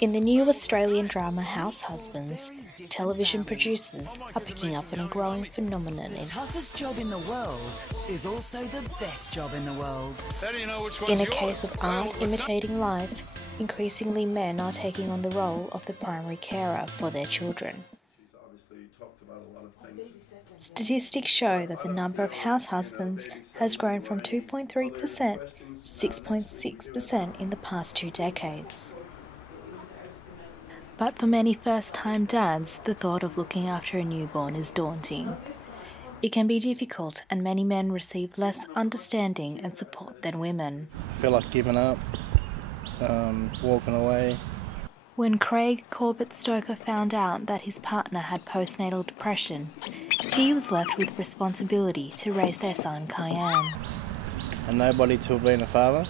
In the new Australian drama House Husbands, television producers are picking up on a growing phenomenon The toughest job in the world is also the best job in the world. in a case of art imitating life. Increasingly men are taking on the role of the primary carer for their children. Statistics show that the number of house husbands has grown from 2.3% to 6.6% in the past 2 decades. But for many first-time dads, the thought of looking after a newborn is daunting. It can be difficult, and many men receive less understanding and support than women. I feel like giving up, walking away. When Craig Corbett Stoker found out that his partner had postnatal depression, he was left with responsibility to raise their son Kyan. And nobody to have been a father.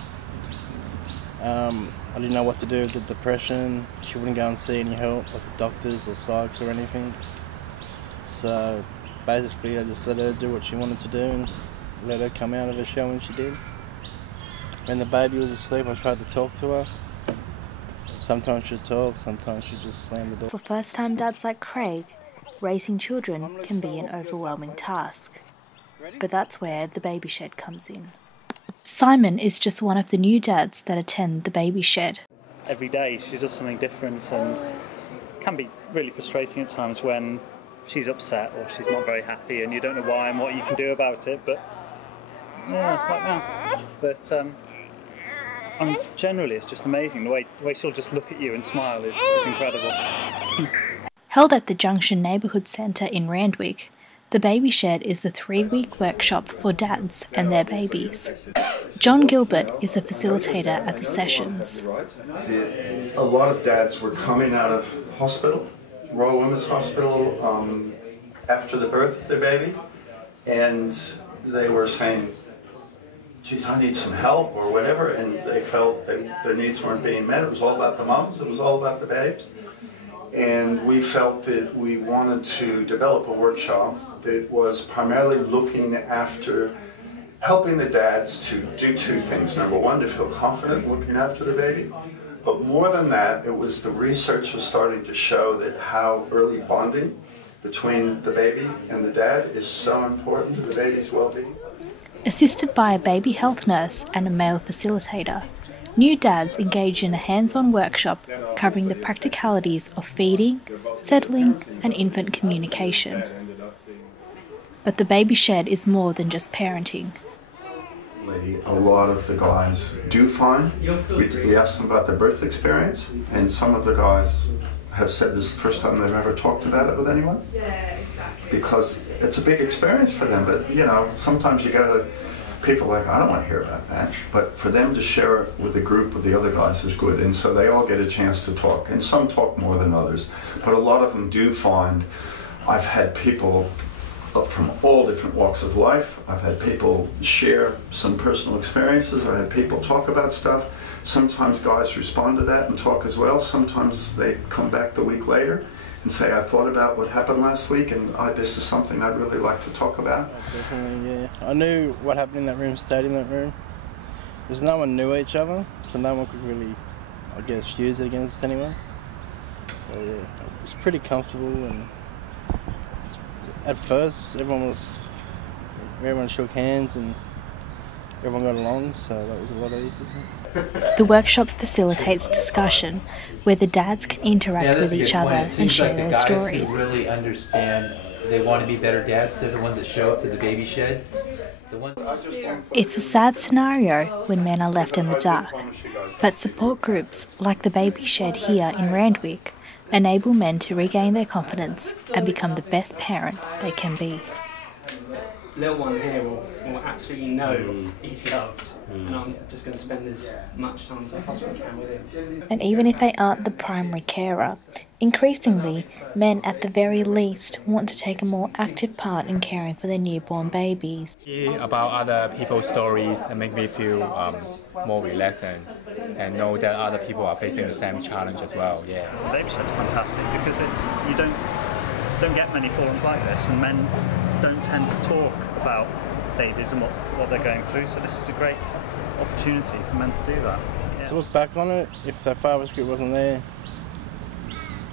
I didn't know what to do with the depression. She wouldn't go and see any help, like the doctors or psychs or anything. So basically I just let her do what she wanted to do and let her come out of her shell when she did. When the baby was asleep, I tried to talk to her. Sometimes she'd talk, sometimes she'd just slam the door. For first-time dads like Craig, raising children can be an overwhelming task. But that's where the baby shed comes in. Simon is just one of the new dads that attend the baby shed. Every day she does something different, and it can be really frustrating at times when she's upset or she's not very happy and you don't know why and what you can do about it, but yeah, like that. But generally it's just amazing. The way she'll just look at you and smile is incredible. Held at the Junction Neighbourhood Centre in Randwick, the Baby Shed is a 3-week workshop for dads and their babies. John Gilbert is a facilitator at the sessions. A lot of dads were coming out of hospital, Royal Women's Hospital, after the birth of their baby, and they were saying, geez, I need some help or whatever, and they felt that their needs weren't being met. It was all about the mums, it was all about the babes. And we felt that we wanted to develop a workshop that was primarily looking after helping the dads to do 2 things. Number one, to feel confident looking after the baby. But more than that, it was the research was starting to show that how early bonding between the baby and the dad is so important to the baby's well-being. Assisted by a baby health nurse and a male facilitator, new dads engage in a hands-on workshop covering the practicalities of feeding, settling and infant communication. But the Baby Shed is more than just parenting. A lot of the guys do find, we ask them about their birth experience, and some of the guys have said this is the first time they've ever talked about it with anyone. Because it's a big experience for them, but you know, sometimes you gotta, people are like, I don't want to hear about that. But for them to share it with the group of the other guys is good, and so they all get a chance to talk, and some talk more than others. But a lot of them do find, I've had people from all different walks of life. I've had people share some personal experiences. I've had people talk about stuff. Sometimes guys respond to that and talk as well. Sometimes they come back the week later and say, I thought about what happened last week and this is something I'd really like to talk about. Definitely, yeah. I knew what happened in that room, stayed in that room. Because no one knew each other, so no one could really, I guess, use it against anyone. So yeah, it was pretty comfortable, and at first everyone shook hands and everyone got along, so that was a lot easier. The workshop facilitates discussion where the dads can interact with each other and share their stories. Who really understand they want to be better dads, they're the ones that show up to the baby shed. It's a sad scenario when men are left in the dark, but support groups like the Baby Shed here in Randwick enable men to regain their confidence and become the best parent they can be. Little one here will absolutely know he's loved, and I'm just going to spend as much time as I possibly can with him. And even if they aren't the primary carer, increasingly, men at the very least want to take a more active part in caring for their newborn babies. Hear about other people's stories and make me feel more relaxed and know that other people are facing the same challenge as well. Yeah. The Baby Shed's fantastic because you don't get many forums like this, and men don't tend to talk about babies and what they're going through, so this is a great opportunity for men to do that. Yeah. To look back on it, if that father's group wasn't there,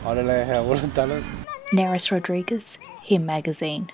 I don't know how I would have done it. Neris Rodriguez, Him Magazine.